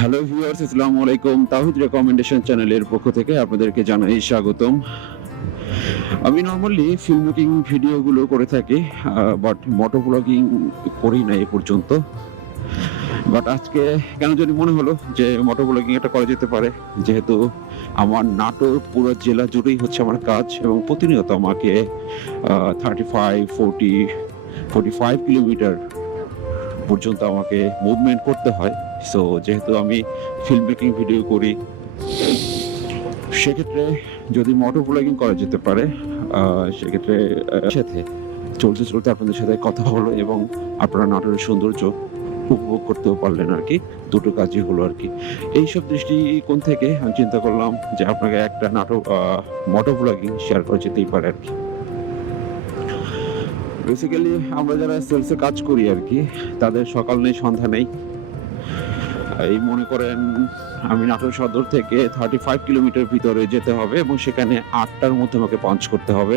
Hello viewers, আসসালামু আলাইকুম। তাওহিদ রেকমেন্ডেশন চ্যানেলের পক্ষ থেকে আপনাদেরকে জানাই স্বাগতম। আমি নরমালি ফিল্ম মেকিং ভিডিওগুলো করে থাকি, বাট মোটো ব্লগিং করি না এ পর্যন্ত। বাট আজকে কেন জানি মনে হলো যে মোটো ব্লগিং এটা করা যেতে পারে, যেহেতু আমার নাটোর পুরো জেলা জুড়েই হচ্ছে আমার কাজ এবং প্রতিনিয়ত আমাকে 35, 40, 45 কিলোমিটার পর্যন্ত আমাকে মুভমেন্ট করতে হয়। সো যেহেতু আমি ফিল্ম মেকিং ভিডিও করি, সেক্ষেত্রে যদি মোটো ব্লগিং করা যেতে পারে, সেক্ষেত্রে সাথে চলতে চলতে আপনাদের সাথে কথা হলো এবং আপনারা নাটোরের সৌন্দর্য উপভোগ করতেও পারলেন আর কি। দুটো কাজই হলো আর কি। এইসব দৃষ্টিকোণ থেকে আমি চিন্তা করলাম যে আপনাকে একটা মোটো ব্লগিং শেয়ার করা যেতেই পারে আর কি। বেসিক্যালি আমরা যারা সেলসে কাজ করি আর কি, তাদের সকাল নেই সন্ধ্যা নেই। এই মনে করেন আমি নাটোর সদর থেকে 35 কিলোমিটার ভিতরে যেতে হবে এবং সেখানে 8টার মধ্যে আমাকে পাঞ্চ করতে হবে।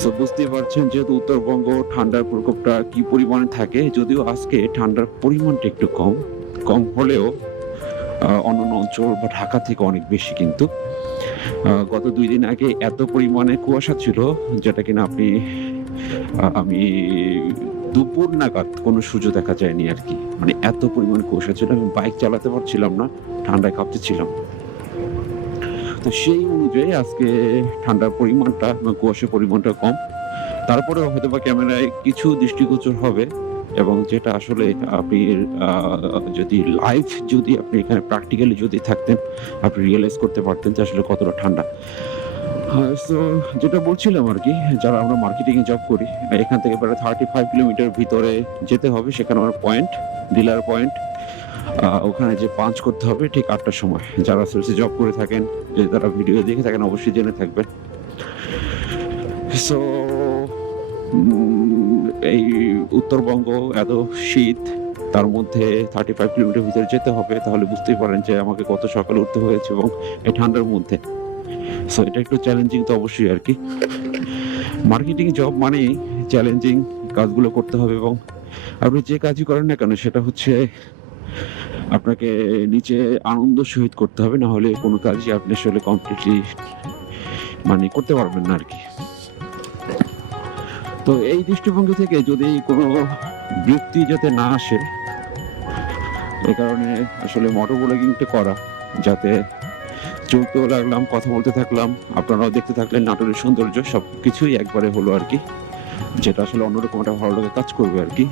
সো বুঝতেই পারছেন যেহেতু উত্তরবঙ্গ ঠান্ডার প্রকোপটা কি পরিমাণে থাকে, যদিও আজকে ঠান্ডার পরিমাণটা একটু কম হলেও অন্যান্য অঞ্চল বা ঢাকা থেকে অনেক বেশি কিন্তু। গত 2 দিন আগে এত পরিমাণে কুয়াশা ছিল যেটা কিনা আমি দুপুর নাগাদ কোনো সূর্য দেখা যায়নি আরকি। মানে এত পরিমাণ কুয়াশা ছিল, আমি বাইক চালাতে পারছিলাম না, ঠান্ডায় কাঁপতেছিলাম। তো সেই অনুযায়ী আজকে ঠান্ডার পরিমাণটা বা কুয়াশার পরিমাণটা কম। তারপরেও হয়তোবা ক্যামেরায় কিছু দৃষ্টিগোচর হবে এবং যেটা আসলে আপনি আ যদি আপনি এখানে প্র্যাকটিক্যালি যদি থাকতেন, আপনি রিয়ালাইজ করতে পারতেন যে আসলে কতটা ঠান্ডা। সো যেটা বলছিলাম আরকি, যারা আমরা মার্কেটিং এ জব করি, এখান থেকে প্রায় 35 কিলোমিটার ভিতরে যেতে হবে। সেখানে আমার ডিলার পয়েন্ট। ওখানে যেয়ে পাঞ্চ করতে হবে ঠিক ৮টার সময়। যারা সেলস এ জব করে থাকেন, যারা ভিডিও দেখে থাকেন অবশ্যই জেনে থাকবেন। সো এই উত্তরবঙ্গ এত শীত, তার মধ্যে 35 কিলোমিটার ভিতরে যেতে হবে। তাহলে বুঝতেই পারেন যে আমাকে কত সকালে উঠতে হয়েছে এবং এই ঠান্ডার মধ্যে। সো এটা একটু চ্যালেঞ্জিং তো অবশ্যই আরকি। মার্কেটিং জব মানেই চ্যালেঞ্জিং কাজগুলো করতে হবে এবং আপনি যে কাজই করেন না কেন সেটা হচ্ছে আপনাকে নিজে আনন্দ সহিত করতে হবে। না হলে কোন কাজই আপনি আসলে কমপ্লিটলি মানে করতে পারবেন না আরকি। তো এই দৃষ্টিভঙ্গি থেকে যদি কোন বিরক্তি যাতে না আসে, এ কারণে আসলে মোটো ব্লগিংটা করা। যাতে চলতেও লাগলাম, কথা বলতে থাকলাম, আপনারাও দেখতে থাকলেন নাটোরের সৌন্দর্য সবকিছুই একবারে হলো আরকি। যেটা আসলে অন্যরকম একটা ভালো লাগা কাজ করবে আরকি।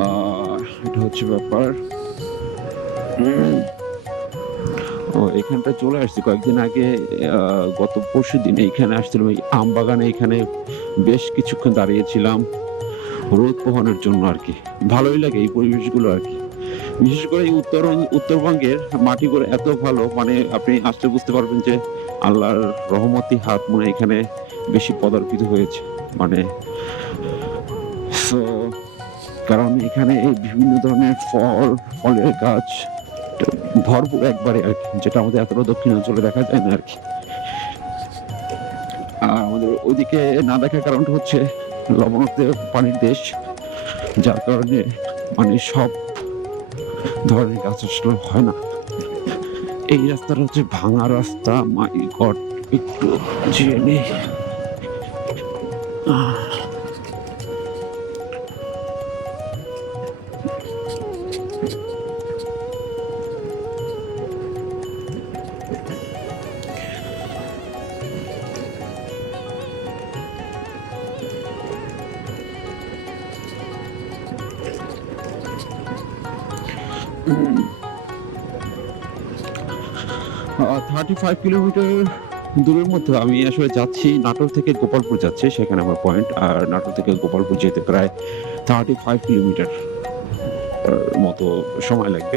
আ এটা হচ্ছে ব্যাপার। উম এখানটায় চলে আসছি কয়েকদিন আগে। আ গত পরশুদিন এইখানে আসছিলাম। এই আমবাগানে এখানে বেশ কিছুক্ষণ দাঁড়িয়েছিলাম রোদ পোহানোর জন্য আরকি। ভালোই লাগে এই পরিবেশগুলো আরকি। বিশেষ করে এই উত্তরবঙ্গের মাটিগুলো এত ভালো, মানে আপনি আসলে বুঝতে পারবেন যে আল্লাহর রহমতি হাত মনে হয় এখানে বেশি পদার্পিত হয়েছে। মানে সো কারণ এখানে এই বিভিন্ন ধরনের ফলের গাছ ভরপুর একবারে আরকি। যেটা আমাদের এতটা দক্ষিণাঞ্চলে দেখা যায় না আরকি। আমাদের ওইদিকে না দেখার কারণটা হচ্ছে লবণাক্ত পানির দেশ। যার কারণে মানে সব ধরনের গাছ আসলে হয় না। এই রাস্তাটা হচ্ছে ভাঙা রাস্তা। মাই গড! একটু জিরে নেই। আহ 35 কিলোমিটার দূরের মধ্যে আমি আসলে যাচ্ছি নাটোর থেকে গোপালপুর যাচ্ছি। সেখানে আমার পয়েন্ট। আর নাটোর থেকে গোপালপুর যেতে প্রায় 35 কিলোমিটার মতো সময় লাগবে।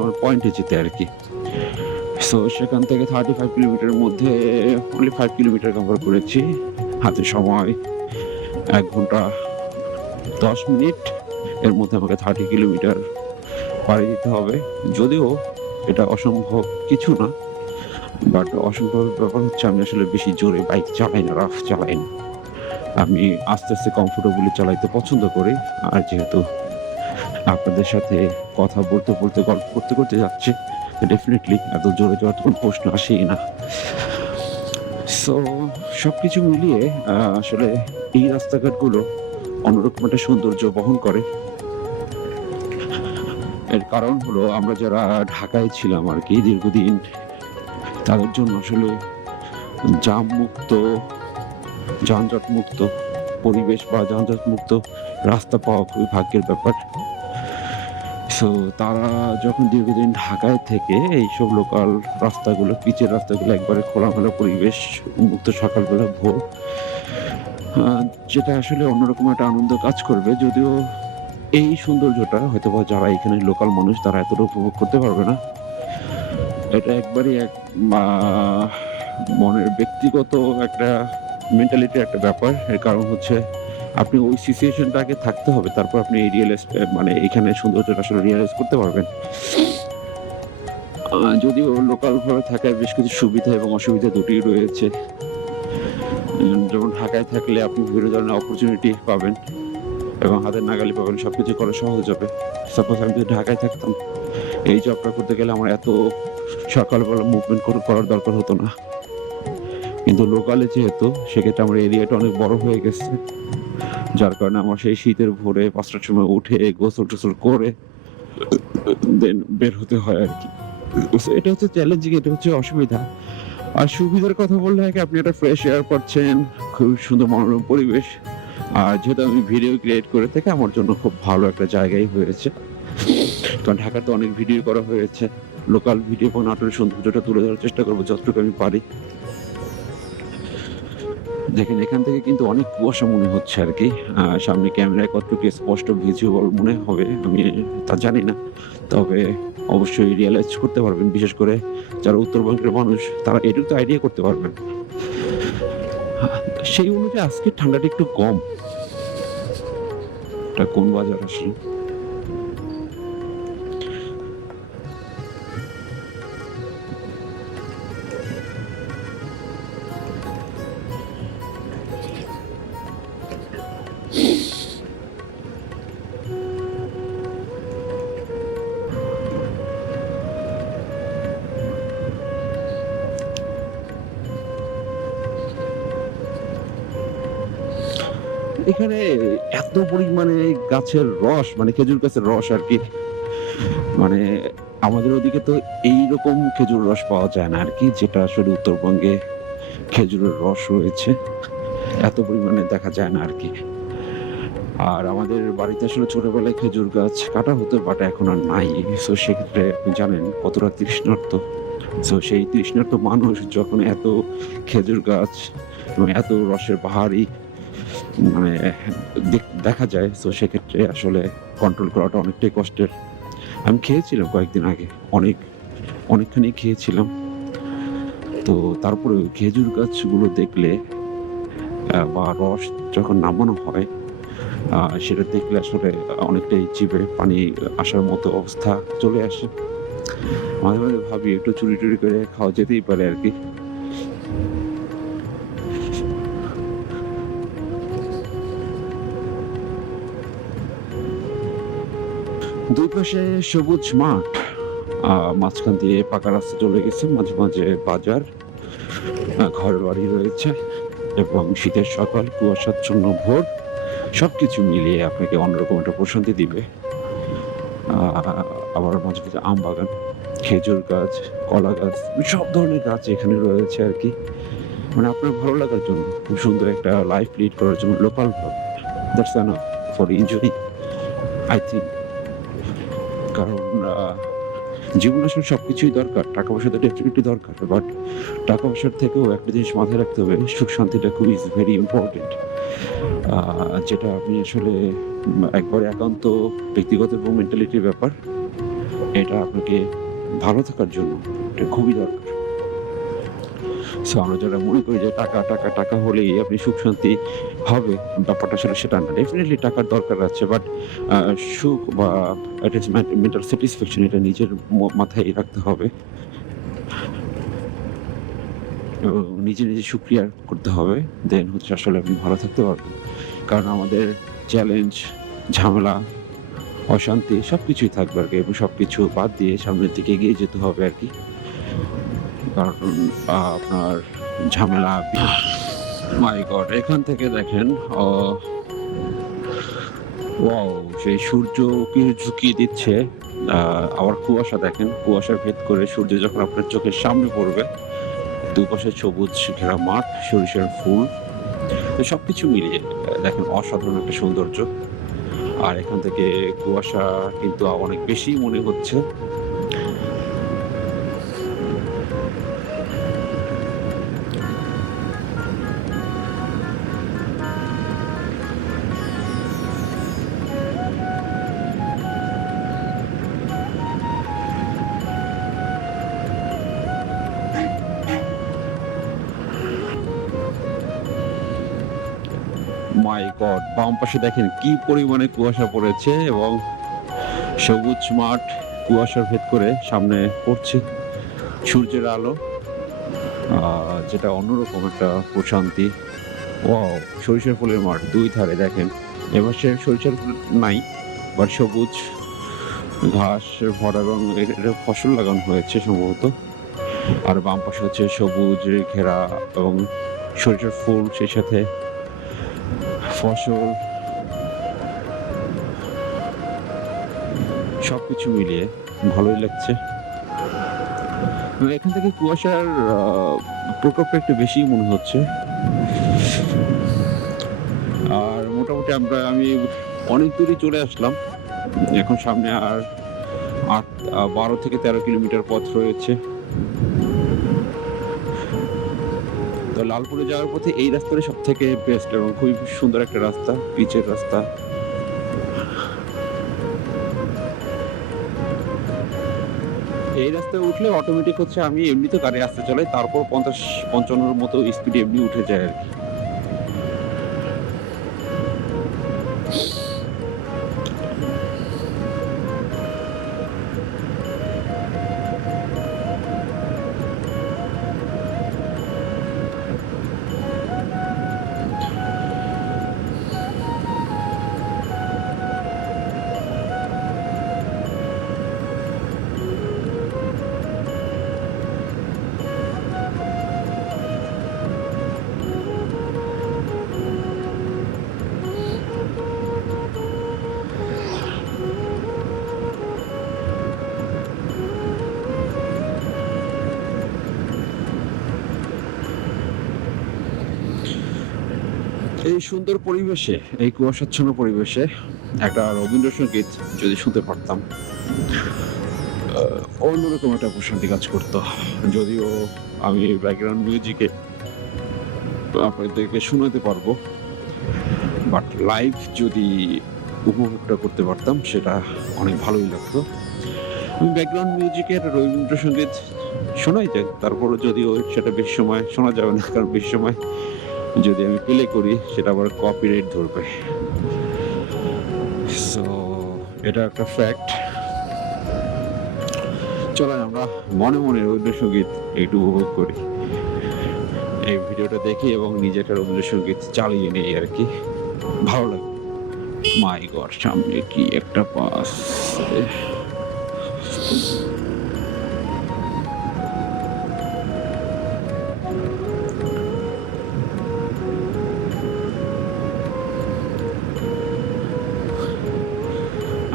আমার পয়েন্টে যেতে আরকি। সো সেখান থেকে 35 কিলোমিটারের মধ্যে অনলি 5 কিলোমিটার কভার করেছি। হাতে সময় ১ ঘন্টা ১০ মিনিট। এর মধ্যে আমাকে 30 কিলোমিটার পাড়ি দিতে হবে। যদিও এটা অসম্ভব কিছু না। বাট অসম্ভবের ব্যাপার হচ্ছে আমি আসলে বেশি জোরে বাইক চালাই না, রাফ চালাই না। আমি আস্তে কমফোর্টেবলি চালাইতে পছন্দ করি। আর যেহেতু আপনাদের সাথে কথা বলতে বলতে গল্প করতে করতে যাচ্ছে, ডেফিনেটলি এত জোরে যাওয়ার তো কোনো প্রশ্ন আসেই না। সো সবকিছু মিলিয়ে আসলে এই রাস্তাঘাটগুলো অন্যরকম একটা সৌন্দর্য বহন করে। এর কারণ হলো আমরা যারা ঢাকায় ছিলাম আরকি দীর্ঘদিন, তাদের জন্য আসলে জাম মুক্ত, যানজট মুক্ত পরিবেশ বা যানজট মুক্ত রাস্তা পাওয়া খুবই ভাগ্যের ব্যাপার। সো তারা যখন দীর্ঘদিন ঢাকায় থেকে এইসব লোকাল রাস্তাগুলো, পিচের রাস্তাগুলো একবারে খোলামেলা পরিবেশ, উন্মুক্ত সকালবেলা ভোর, আ যেটা আসলে অন্যরকম একটা আনন্দ কাজ করবে। যদিও এই সৌন্দর্যটা হয়তোবা যারা এখানের লোকাল মানুষ তারা এতটা উপভোগ করতে পারবে না। এটা একবারেই এক মা মনের ব্যক্তিগত একটা মেন্টালিটির একটা ব্যাপার। এর কারণ হচ্ছে আপনি ওই সিচুয়েশনটা আগে থাকতে হবে। তারপর আপনি এই মানে এখানে সৌন্দর্যটা আসলে রিয়ালাইজ করতে পারবেন। যদিও লোকাল ভাবে থাকায় বেশ কিছু সুবিধা এবং অসুবিধা দুটিই রয়েছে। যেমন ঢাকায় থাকলে আপনি বিভিন্ন ধরনের অপরচুনিটি পাবেন এবং হাতের নাগালে পাবেন। সবকিছু করা সহজ হবে। সাপোজ আমি যদি ঢাকায় থাকতাম, এই জবটা করতে গেলে আমার এত সকালবেলা মুভমেন্ট করার দরকার হতো না। কিন্তু লোকালে যেহেতু সেক্ষেত্রে আমার এরিয়াটা অনেক বড় হয়ে গেছে। যার কারণে আমার সেই শীতের ভোরে ৫ টার সময় উঠে গোসল-টোসল করে দেন বের হতে হয় আরকি। সো এটা হচ্ছে চ্যালেঞ্জিং, এটা হচ্ছে অসুবিধা। আর সুবিধার কথা বললে আগে আপনি একটা ফ্রেশ এয়ার পাচ্ছেন, খুবই সুন্দর মনোরম পরিবেশ। আর যেহেতু আমি ভিডিও ক্রিয়েট করে থাকি আমার জন্য খুব ভালো একটা জায়গাই হয়েছে। কারণ ঢাকাতে অনেক ভিডিও করা হয়েছে। লোকাল ভিডিও এবং নাটোরের সৌন্দর্যটা তুলে ধরার চেষ্টা করব যতটুকু আমি পারি। দেখেন এখান থেকে কিন্তু অনেক কুয়াশা মনে হচ্ছে আরকি। সামনে ক্যামেরায় কতটুকু স্পষ্ট ভিজুয়াল মনে হবে আমি তা জানি না। তবে অবশ্যই রিয়ালাইজ করতে পারবেন। বিশেষ করে যারা উত্তরবঙ্গের মানুষ তারা এটুকু তো আইডিয়া করতে পারবেন। আ সেই অনুযায়ী আজকে ঠান্ডাটা একটু কম। এটা কোন বাজার আসলে? এখানে এত পরিমাণে গাছের রস মানে খেজুর গাছের রস আরকি। মানে আমাদের ওদিকে তো এইরকম খেজুর রস পাওয়া যায় না আরকি, যেটা আসলে উত্তরবঙ্গে খেজুরের রস রয়েছে। এত পরিমাণে দেখা যায় না আরকি। আর আমাদের বাড়িতে আসলে ছোটবেলায় খেজুর গাছ কাটা হতো বাট এখন আর নাই। সো সেক্ষেত্রে আপনি জানেন কতটা তৃষ্ণার্ত। সো সেই তৃষ্ণার্ত মানুষ যখন এত খেজুর গাছ এবং এত রসের বাহারি মানে দেখা যায়, সো সেক্ষেত্রে আসলে কন্ট্রোল করাটা অনেকটাই কষ্টের। আমি খেয়েছিলাম কয়েকদিন আগে। অনেক অনেকখানি খেয়েছিলাম। তো তারপরেও খেজুর গাছগুলো দেখলে বা রস যখন নামানো হয় সেটা দেখলে আসলে অনেকটাই জিভে পানি আসার মতো অবস্থা চলে আসে। মাঝে, মাঝে ভাবি একটু চুরি-টুরি করে খাওয়া যেতেই পারে আরকি। ২ পাশে সবুজ মাঠ। মাঝখান দিয়ে পাকা রাস্তা চলে গেছে। মাঝে, মাঝে বাজার, ঘরবাড়ি রয়েছে এবং শীতের সকাল, কুয়াশাচ্ছন্ন ভোর সবকিছু মিলিয়ে আপনাকে অন্যরকম একটা প্রশান্তি দিবে। আ আবার মাঝে, মাঝে আম বাগান, খেজুর গাছ, কলা গাছ, সব ধরনের গাছ এখানে রয়েছে আরকি। মানে আপনার ভালো লাগার জন্য, খুব সুন্দর একটা লাইফ লিড করার জন্য লোকাল ভাবে। That's enough for enjoying I think. কারণ জীবনে আসলে সবকিছুই দরকার। টাকা-পয়সা তো ডেফিনিটলি দরকার। বাট টাকা-পয়সার থেকেও একটা জিনিস মাথায় রাখতে হবে, সুখ শান্তিটা খুবই ইস ভেরি ইম্পোর্টেন্ট। আ যেটা আপনি আসলে একবারে একান্ত ব্যক্তিগত এবং মেন্টালিটির ব্যাপার। এটা আপনাকে ভালো থাকার জন্য এটা খুবই দরকার। সো আমরা যারা মনে করি যে টাকা, টাকা, টাকা হলেই আপনি সুখ শান্তি হবে, ব্যাপারটা আসলে সেটা না। ডেফিনিটলি টাকার দরকার আছে। বাট আ সুখ বা এট লিস্ট মেন্টাল স্যাটিসফ্যাকশন এটা নিজের মাথায় রাখতে হবে এবং নিজে, নিজে সুক্রিয়া করতে হবে। দেন হচ্ছে আসলে আপনি ভালো থাকতে পারবেন। কারণ আমাদের চ্যালেঞ্জ, ঝামেলা অশান্তি সবকিছুই থাকবে আর কি, এবং সবকিছু বাদ দিয়ে সামনের দিকে এগিয়ে যেতে হবে আর কি। কারণ আপনার ঝামেলা মাই গড! এখান থেকে দেখেন ওয়াও! সেই সূর্য কি ঝুঁকিয়ে দিচ্ছে। আ আবার কুয়াশা দেখেন। কুয়াশার ভেদ করে সূর্য যখন আপনার চোখের সামনে পড়বে, দুপাশে সবুজ ঘেরা মাঠ, সরিষার ফুল। তো সবকিছু মিলিয়ে দেখেন অসাধারণ একটা সৌন্দর্য। আর এখান থেকে কুয়াশা কিন্তু অনেক বেশিই মনে হচ্ছে। মাই গড! বাম পাশে দেখেন কি পরিমাণে কুয়াশা পড়েছে, এবং সবুজ মাঠ কুয়াশা ভেদ করে সামনে পড়ছে সূর্যের আলো। আ যেটা অন্যরকম একটা প্রশান্তি। ওয়াও! সরিষার ফুলের মাঠ ২ ধারে দেখেন। এপাশে সরিষার ফুল নাই, বাট সবুজ ঘাস ভরা, এবং এটা ফসল লাগানো হয়েছে সম্ভবত। আর বাম পাশে হচ্ছে সবুজে ঘেরা এবং সরিষার ফুল, সেই সাথে ফসল, সবকিছু মিলিয়ে ভালোই লাগছে। এখান থেকে কুয়াশার প্রকোপটা একটু বেশিই মনে হচ্ছে। আর মোটামুটি আমি অনেক দূরে চলে আসলাম। এখন সামনে আর ১২ থেকে ১৩ কিলোমিটার পথ রয়েছে। তো লালপুরে যাওয়ার পথে এই রাস্তাটাই সবথেকে বেস্ট এবং খুবই সুন্দর একটা রাস্তা, পিচের রাস্তা। এই রাস্তায় উঠলে অটোমেটিক হচ্ছে আমি এমনিতে গাড়ি আস্তে চালাই, তারপর ৫০-৫৫ র মতো স্পিডে এমনি উঠে যায় আরকি। এই সুন্দর পরিবেশে, এই কুয়াশাচ্ছন্ন পরিবেশে একটা রবীন্দ্রসঙ্গীত যদি শুনতে পারতাম, অন্যরকম একটা প্রশান্তি কাজ করতো। যদিও আমি ব্যাকগ্রাউন্ড মিউজিকে আপনাদেরকে শোনাতে পারবো, বাট লাইভ যদি উপভোগটা করতে পারতাম সেটা অনেক ভালোই লাগতো। আমি ব্যাকগ্রাউন্ড মিউজিকের রবীন্দ্রসঙ্গীত শোনাই যায়, তারপরও যদিও সেটা বেশি সময় শোনা যাবে না, কারণ বেশি সময় যদি আমি প্লে করি সেটা আবার কপিরাইট ধরবে। সো এটা একটা ফ্যাক্ট। চলেন আমরা মনে মনে রবীন্দ্রসঙ্গীত একটু উপভোগ করি। এই ভিডিওটা দেখি এবং নিজে একটা রবীন্দ্রসঙ্গীত চালিয়ে নেই আর কি, ভালো লাগে। মাই গড! সামনে কি একটা বাস!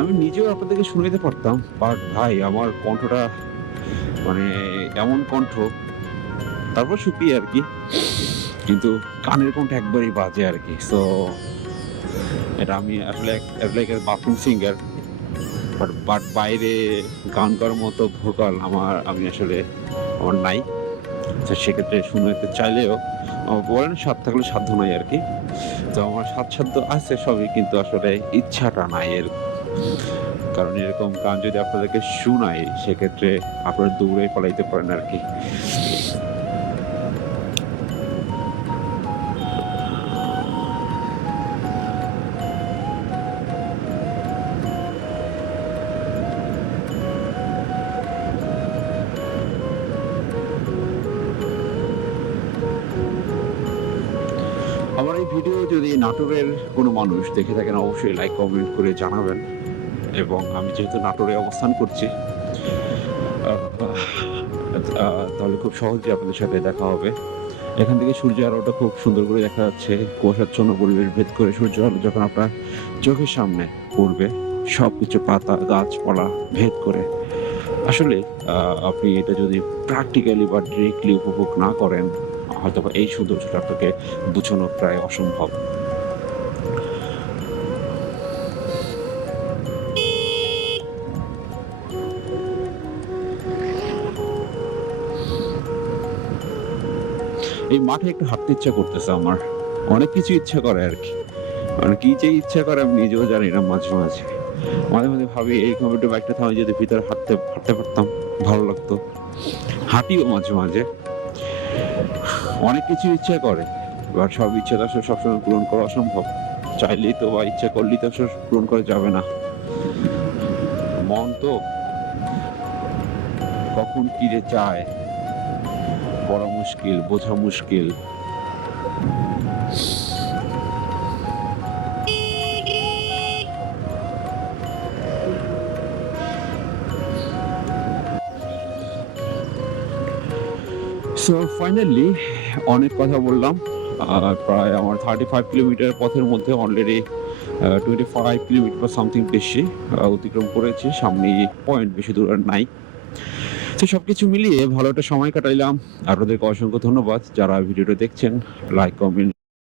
আমি নিজেও আপনাদেরকে শুনাইতে পারতাম, বাট ভাই আমার কণ্ঠটা মানে এমন কণ্ঠ, তারপর শুকিয়ে আর কি, কিন্তু কানের কণ্ঠ একবারেই বাজে আর কি। সো এটা আমি আসলে like a bathroom singer, but বাইরে গান করার মতো ভোকাল আমি আসলে আমার নাই। তো সেক্ষেত্রে শুনাইতে চাইলেও বলেন সাধ থাকলে সাধ্য নাই আর কি। তো আমার সাধ্য আছে সবই, কিন্তু আসলে ইচ্ছাটা নাই এর। কারণ এরকম গান যদি আপনাদেরকে শুনাই সেক্ষেত্রে আপনারা দৌড়ে পালাইতে পারেন আর কি। আমার এই ভিডিও যদি নাটোরের কোনো মানুষ দেখে থাকেন অবশ্যই লাইক কমেন্ট করে জানাবেন, এবং আমি যেহেতু নাটোরে অবস্থান করছি, তাহলে খুব সহজেই আপনাদের সাথে দেখা হবে। এখান থেকে সূর্যের আলোটা খুব সুন্দর করে দেখা যাচ্ছে। কুয়াশাচ্ছন্ন পরিবেশ ভেদ করে সূর্যের আলো যখন আপনার চোখের সামনে পড়বে, সবকিছু পাতা গাছপালা ভেদ করে, আসলে আপনি এটা যদি প্র্যাকটিক্যালি বা ডিরেক্টলি উপভোগ না করেন, হয়তোবা এই সৌন্দর্যটা আপনাকে বোঝানো প্রায় অসম্ভব। এই মাঠে একটু হাঁটতে ইচ্ছা করতেছে আমার। অনেক কিছু ইচ্ছা করে আরকি। মানে কি যে ইচ্ছা করে আমি নিজেও জানি না মাঝে, মাঝে। মাঝে, মাঝে ভাবি এরকম একটু বাইকটা থামিয়ে যদি ভিতরে হাঁটতে পারতাম, ভালো লাগতো। হাঁটিও মাঝে, মাঝে। অনেক কিছু ইচ্ছা করে। এবার সব ইচ্ছা তো আসলে সবসময় পূরণ করা অসম্ভব। চাইলেই তো বা ইচ্ছা করলেই তো আসলে পূরণ করা যাবে না। মন তো কখন কি যে চায় বলা মুশকিল, বোঝা মুশকিল। সো ফাইনালি অনেক কথা বললাম। প্রায় আমার 35 কিলোমিটার পথের মধ্যে অলরেডি 25 কিলোমিটার বা সামথিং বেশি অতিক্রম করেছি। সামনে পয়েন্ট বেশি দূর আর নাই। তো সবকিছু মিলিয়ে ভালো একটা সময় কাটাইলাম। আপনাদেরকে অসংখ্য ধন্যবাদ যারা ভিডিওটা দেখছেন। Like, comment